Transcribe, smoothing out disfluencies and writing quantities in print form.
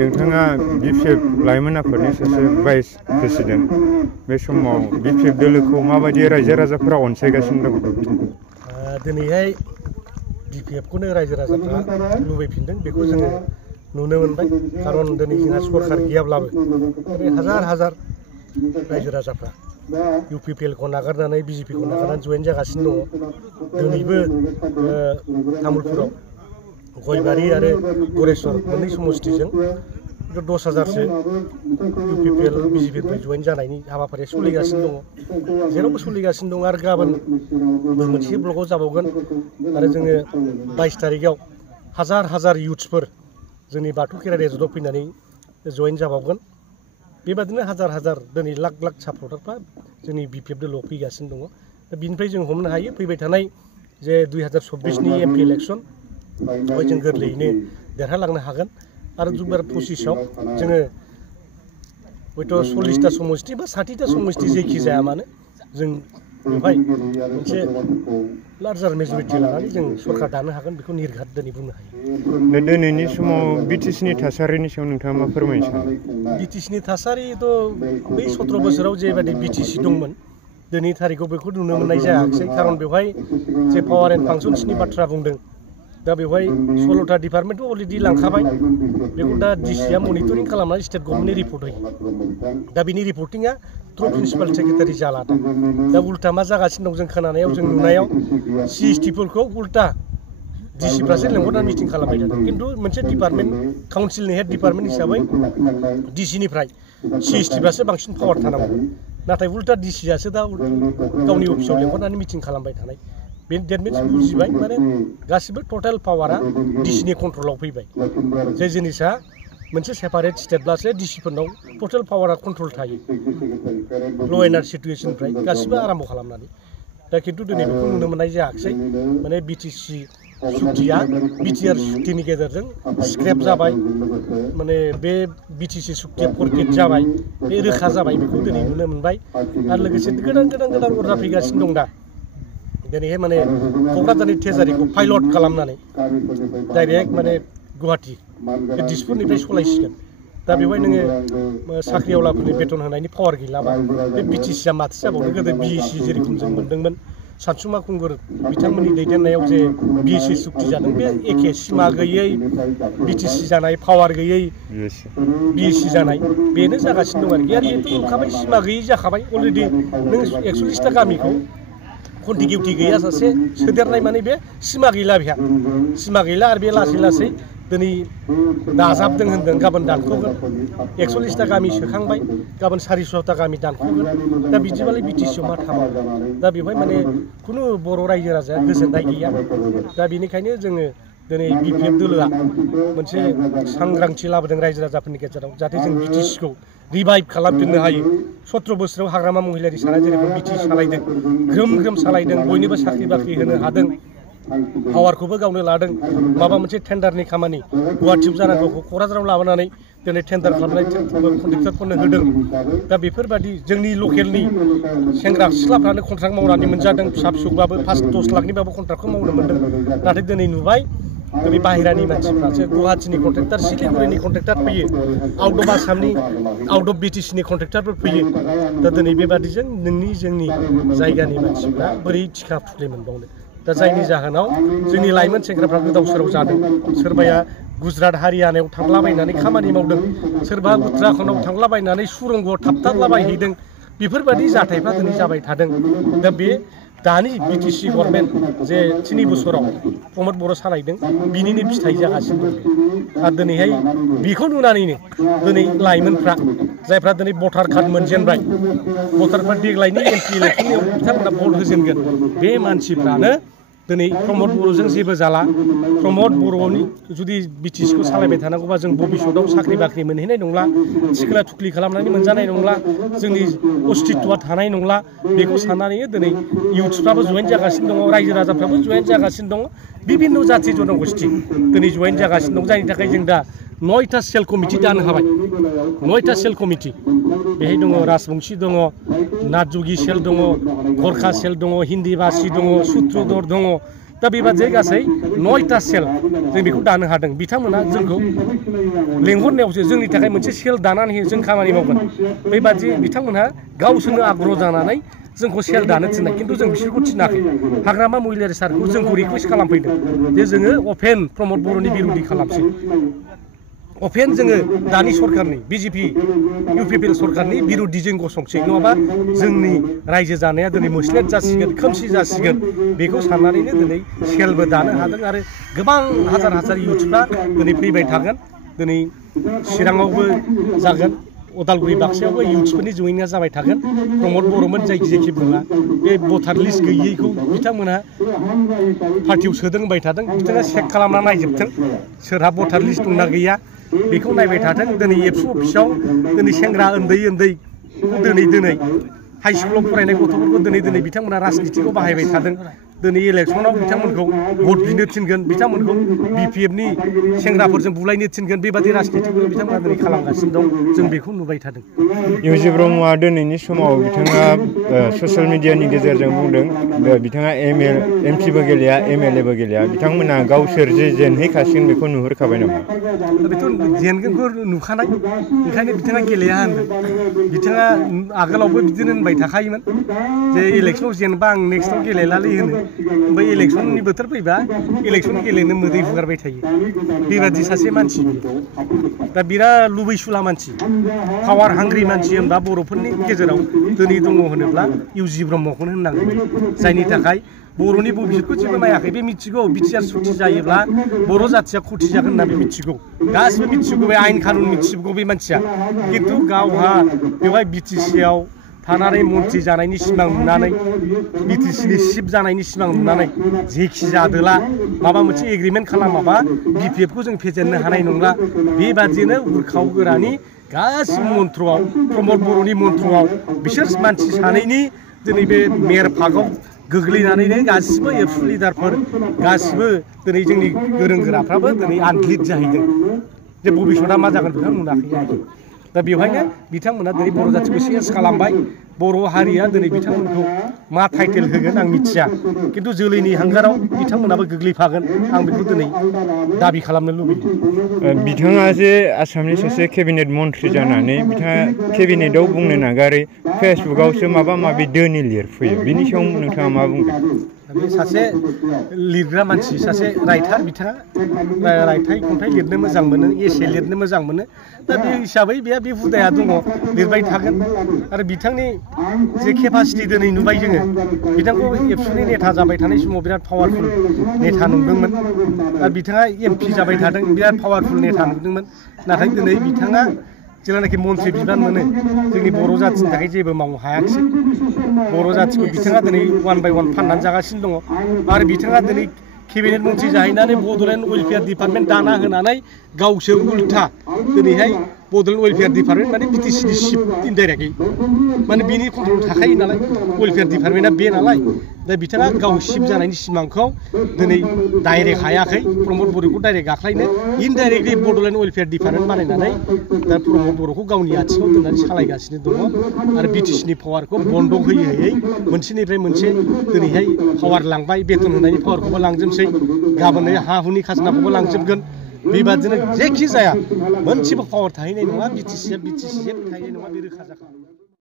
नोंथाङा BPF लाइमोन आफादनि सासे भाइस प्रेसिडेन्ट बे समाव BPF दोलोखौ माबायदि रायजो राजाफोरा अनसायगासिनो दं? दिनैहाय BPF-खौनो रायजो राजाफ्रा लुबैफिनदों बेखौ जोङो नुनो मोनबाय। खारन दिनै जोंहा सरकार गैयाब्लाबो हाजार हाजार रायजो राजाफ्रा UPPL-खौ नागारनानै BJP-खौ नागारनानै जयेन जागासिनो दङ। दिनैबो तामुलपुराव गयबारि आरो गरेस्वर मोननै समष्टिजों 10,000सो UPPL BJP-निफ्राय जयेन जानायनि हाबाफारिया सोलिगासिनो दङ। जेरावबो सोलिगासिनो दङ आरो गाबोनबो मोनसे ब्लकआव जाबावगोन आरो जोङो 22 तारिखआव हाजार हाजार इउथ्सफोर जोंनि बाथौ खेराइ रेजर्टआव फैनानै जयेन जाबावगोन। बेबादिनो हाजार हाजार दिनै लाख लाख सापर्टारफ्रा जोंनि BPF दोलोआव फैगासिनो दङ। दा बिनिफ्राय जों हमनो हायो फैबाय थानाय जे 2024नि MP इलेक्सन बेवहाय जों गोरलैयैनो देरहालांनो हागोन आरो 2025आव जोङो हयथ' 40टा समष्टि बा 60टा समष्टि जेखि जाया मानो जों बेवहाय मोनसे लार्जार मेजरिटि लानानै जों सरकार दानो हागोन बेखौ निर्घात दिनै बुंनो हायो। दिनैनि समाव BTC-नि थासारिनि सायाव नोंथाङा मा फोरमायनो सानो? BTC-नि थासारिथ' बै 17 बोसोराव जेबायदि BTC दंमोन दिनै थारिखआव बेखौ नुनो मोननाय जायाखिसै। खारन बेवहाय जे पावार एन्ड फांसन्सनि बाथ्रा बुंदों दा बेवहाय 16टा डिपार्टमेन्टखौ अलरेडि लांखाबाय। बेखौ दा DC-आ मनिटरिं खालामनानै स्टेट गभर्नमेन्टनि रिपर्ट होयो। दा बिनि रिपर्टिंआ थ्रु प्रिन्सिपाल सेक्रेटारि जाला दा उल्टा मा जागासिनो दं जों खोनानायाव जों नुनायाव CST-फोरखौ उल्टा DC-फ्रासो लेंहरनानै मिटिं खालामबाय थादों। खिन्थु मोनसे डिपार्टमेन्ट काउन्सिलनि हेड डिपार्टमेन्ट हिसाबै DC-निफ्राय CST-फ्रासो बांसिन पावार थानांगौ। नाथाय उल्टा DC-आसो दा गावनि अफिसाव लेंहरनानै मिटिं खालामबाय थानाय। बे डेट मिन्स बुजिबाय माने गासिबो टटेल पावारा DC-नि कन्ट्रलाव फैबाय। जे जिनिसा मोनसे सेपारेट स्टेटब्लासो DC-फोरनाव टटेल पावारा कन्ट्रल थायो ल' एन्ड अर्डार सिटुएसननिफ्राय गासिबो आराम्भ खालामनानै। दा खिन्थु दिनै बेखौ नुनो मोननाय जायाखिसै। माने BTC सुक्तिया BTR सुक्तिनि गेजेरजों स्क्रेप जाबाय। माने बे BTC सुक्तिया फरफिट जाबाय बे रोखा जाबाय बेखौ दिनै नुनो मोनबाय। आरो लोगोसे गोदान अर्डार फैगासिनो दं दा दिनैहाय माने क'क्राझारनि ट्रेजारिखौ पाइलट खालामनानै डाइरेक्ट माने गुवाहाटि बे दिसपुरनिफ्राय सलायसिगोन। दा बेवहाय नोङो साख्रिआवलाफोरनि बेथन होनायनि पावार गैलाबा बे BTC-आ माथो जाबावनो? गोदो BEC जेरेखम जों मोनदोंमोन सानसुमा खुंगुर बिथांमोननि दैदेननायाव जे BEC सुक्ति जादों बे एखे सिमा गैयै BTC जानाय पावार गैयै BEC जानाय बेनो जागासिनो दं आरोखि। आरो बेथ' नुखाबाय सिमा गैयै जाखाबाय अलरेडि। नों 41टा गामिखौ कन्टिगिउटि गैया सासे सोदेरनाय माने बे सिमा गैला बेहा सिमा गैला। आरो बे लासै लासै दिनै दाजाबदों होनदों गाबोन दानख'गोन। 41टा गामि सोखांबाय गाबोन 400टा गामि दानख'गोन। दा बिदिबालाय BTC-आव मा थाबावगोन? दा बेवहाय माने खुनु बर' रायजो राजाया गोजोननाय गैया। दा बेनिखायनो जोङो दिनै BPF दोलोआ मोनसे सांग्रांथि लाबोदों रायजो राजाफोरनि गेजेराव जाहाथे जों BTC-खौ रिभाइभ खालामफिननो हायो। 17 बोसोराव हाग्रामा महिलारि साना जेरेखम BTC सालायदों ग्रोम ग्रोम सालायदों बयनोबो साख्रि बाख्रि होनो हादों पावारखौबो गावनो लादों। माबा मोनसे टेन्डारनि खामानि गुवाहाटियाव जानांगौखौ क'क्राझाराव लाबोनानै दिनै टेन्डार खालामनाय कन्ट्रेक्टरफोरनो होदों। दा बेफोरबादि जोंनि लकेलनि सेंग्रा सिख्लाफ्रानो कन्ट्राक्ट मावनानै मोनजादों। फिसा फिसौबाबो 5-10 लाखनिबाबो कन्ट्राक्टखौ मावनो मोनदों। नाथाय दिनै नुबाय दिनै बाहेरानि मानसिफ्रासो गुवाहाटिनि कन्ट्रेक्टर सिलिगुरिनि कन्ट्रेक्टर फैयो आउट अफ आसामनि आउट अफ BTC-नि कन्ट्रेक्टरफोर फैयो। दा दिनै बेबादिजों नोंनि जोंनि जायगानि मानसिफ्रा बोरै थिखा थुख्लि मोनबावनो? दा जायनि जाहोनाव जोंनि लाइमोन सेंग्राफ्रा गोदाव सोराव जादों। सोरबाया गुजरात हारियानायाव थांलाबायनानै खामानि मावदों सोरबा उत्तराखन्डआव थांलाबायनानै सुरंगआव थाबथारलाबायहैदों। बेफोरबादि जाथायफ्रा दिनै जाबाय थादों। दा बे दानि BTC गभर्नमेन्ट जे 3 बोसोराव प्रमद बर' सालायदों बिनिनो फिथाइ जागासिनो दं। आरो दिनैहाय बेखौ नुनानैनो दिनै लाइमोनफ्रा जायफ्रा दिनै भटार कार्ड मोनजेनबाय भटार कार्ड देग्लायनि MP इलेक्सननियाव बिथांमोना भट होजेनगोन बे मानसिफ्रानो दिनै प्रमद बर'जों जेबो जाला। प्रमद बर'नि जुदि BTC-खौ सालायबाय थानांगौबा जों भबिष्यतआव साख्रि बाख्रि मोनहैनाय नंला थिखोला थुख्लि खालामनानै मोनजानाय नंला जोंनि अस्तित्वआ थानाय नंला। बेखौ साननानैनो दिनै इउथ्सफ्राबो जयेन जागासिनो दङ रायजो राजाफ्राबो जयेन जागासिनो दङ। बिभिन्न जाथि जनगोष्ठी दिनै जयेन जागासिनो दं। जायनि थाखाय जों दा 9टा सेल कमिटि दानो हाबाय। 9टा सेल कमिटि बेहाय दङ राजबंशी दङ नाथजोगी सेल दङ गरखा सेल दङ हिन्दी भाषी दङ सुत्रधर दङ। दा बेबादियै गासै 9टा सेल जों बेखौ दानो हादों बिथांमोना जोंखौ लेंहरनायावसो जोंनि थाखाय मोनसे सेल दानानै जों खामानि मावगोन बेबादि बिथांमोनहा गावसोरनो आग्रह जानानै जोंखौ सेल दानो थिननाय खिन्थु जों बिसोरखौ थिनाखै हाग्रामा महिलारि सारखौ जोंखौ रिकुवेस्ट खालामफैदों जे जोङो अपेन प्रमद बर'नि बिरुदि खालामसै अपेन जोङो दानि सरकारनि बिजेपि इउपिपिएल सरकारनि बिरुदि जों गसंसै नङाबा जोंनि रायजो जानाया दिनै मोस्लेट जासिगोन खोमसि जासिगोन बेखौ साननानैनो दिनै सेलबो दानो हादों आरो गोबां हाजार हाजार इउथ्सफ्रा दिनै फैबाय थागोन दिनै चिराङावबो जागोन उदालगुरि बाक्सायावबो इउथ्सफोरनि जयेनिंआ जाबाय थागोन प्रमद बर'मोन जेखि बुङा बे भटार लिस्ट गैयैखौ बिथांमोनहा पार्टियाव सोदों होनबाय थादों बिथाङा चेक खालामना नायजोबथों सोरहा भटार लिस्ट दंना गैया बेखौ नायबाय थाथों दिनै एबसु अफिसाव दिनै सेंग्रा उन्दैखौ दिनै हाइ स्कुलाव फरायनाय गथ'फोरखौ दिनै बिथांमोना राजनितिखौ बाहायबाय थादों दिनै इलेक्सनाव बिथांमोनखौ भट बिनो थिनगोन बिथांमोनखौ बिपिएफनि सेंग्राफोरजों बुलायनो थिनगोन बेबादि राजनितिखौ बिथांमोना दिनै खालामगासिनो दं जों बेखौ नुबाय थादों इउजि ब्रह्मआ दिनैनि समाव बिथाङा ससियेल मिडियानि गेजेरजों बुंदों बिथाङा एमपिबो गेलेया एमएलएबो गेलेया बिथांमोना गावसोर जे जेनहैखासिगोन बेखौ नुहुरखाबाय नामा बेथ' जेनगोनखौ नुखानाय ओंखायनो बिथाङा गेलेया होनदों बिथाङा आगोलावबो बिदिनो होनबाय थाखायोमोन जे इलेक्सनाव जेनबा आं नेक्स्टआव गेलेलालै होनो ओमफ्राय इलेक्सननि बोथोर फैबा इलेक्सन गेलेनो मोदै हुगारबाय थायो बेबादि सासे मानसि दा बिराद लुबैसुला मानसि पावार हांग्रि मानसि होनबा बर'फोरनि गेजेराव दिनै दङ होनोब्ला इउजि ब्रह्मखौनो होननांगोन जायनि थाखाय बर'नि भबिसतखौ जेबो नायाखै बे मिथिगौ बिटिआर सुक्ति जायोब्ला बर' जाथिया खथि जागोन होनना बे मिथिगौ गासिबो मिथिगौ बे आयेन कानुन मिथिगौ बे मानसिया खिन्थु गावहा बेवहाय बिटिसिआव थानानै मन्थ्रि जानायनि सिमां नुनानै बिटिसिनि चिफ जानायनि सिमां नुनानै जेखि जादोला माबा मोनसे एग्रिमेन्ट खालामाबा बिपिएफखौ जों फेजेननो हानाय नंला बेबादिनो उरखाव गोरानि गासिबो मन्थ्रआव प्रमद बर'नि मन्थ्रआव बिसोर मानसि सानैनि दिनै बे मेयर फागाव गोग्लैनानैनो गासिबो एबसु लिडारफोर गासिबो दिनै जोंनि गोरों गोराफ्राबो दिनै आनलिड जाहैदों जे भबिसतआ मा जागोन बेखौ नुनाखै आरोखि दा बेवहायनो बिथांमोना दिनै बर' जाथिखौ चेन्ज खालामबाय बर' हारिया दिनै बिथांमोनखौ मा टाइटेल होगोन आं मिथिया खिन्थु जोलैनि हांगाराव बिथांमोनाबो गोग्लैफागोन आं बेखौ दिनै दाबि खालामनो लुबैयो बिथाङा जे आसामनि सासे केबिनेट मन्थ्रि जानानै बिथाङा केबिनेटआव बुंनो नागारै फेसबुकआवसो माबा माबि दोनि लिरफैयो बिनि सायाव नोंथाङा मा बुंगोन बे सासे लिरग्रा मानसि सासे राइटार बिथाङा रायथाइ खन्थाइ लिरनो मोजां मोनो एसे लिरनो मोजां मोनो दा बे हिसाबै बे हुदाया दङ लिरबाय थागोन आरो बिथांनि जे केपासिटि दिनै नुबाय जोङो बिथांखौ एबसुनि नेता जाबाय थानाय समाव बिराद पावारफुल नेता नुदोंमोन आरो बिथाङा एमपि जाबाय थादों बिराद पावारफुल नेता नुदोंमोन नाथाय दिनै बिथाङा जेब्लानाखि मन्थ्रि बिबान मोनो जोंनि बर' जाथिनि थाखाय जेबो मावनो हायाखिसै बर' जाथिखौ बिथाङा दिनै वान बाय वान फाननानै जागासिनो दङ आरो बिथाङा दिनै केबिनेट मन्थ्रि जाहैनानै बड'लेण्ड वेलफेयार डिपार्टमेन्ट दाना होनानै गावसो उल्था दिनैहाय बड'लेण्ड वेलफेयार डिपार्टमेन्ट माने बिटिसिनि चिफ इनडाइरेक्टलि माने बिनि कन्ट्रल थाखायो नालाय वेलफेयार डिपार्टमेन्टआ बे नालाय दा बिथाङा गाव चिफ जानायनि सिमांखौ दिनै डाइरेक्ट हायाखै प्रमद बर'खौ डाइरेक्ट गाख्लायनो इनडाइरेक्टलि बड'लेण्ड वेलफेयार डिपार्टमेन्ट बानायनानै दा प्रमद बर'खौ गावनि आथिङाव दोननानै सालायगासिनो दङ आरो बिटिसिनि पावारखौ बन्द' होयै होयै मोनसेनिफ्राय मोनसे दिनैहाय पावार लांबाय बेथन होनायनि पावारखौबो लांजोबसै गाबोन हा हुनि खाजोनाखौबो लांजोबगोन बेबादिनो जेखि जाया मोनसेबो पावार थाहैनाय नङा बिटिसिया जेबो थाहैनाय नङा बे रोखा जाखागोन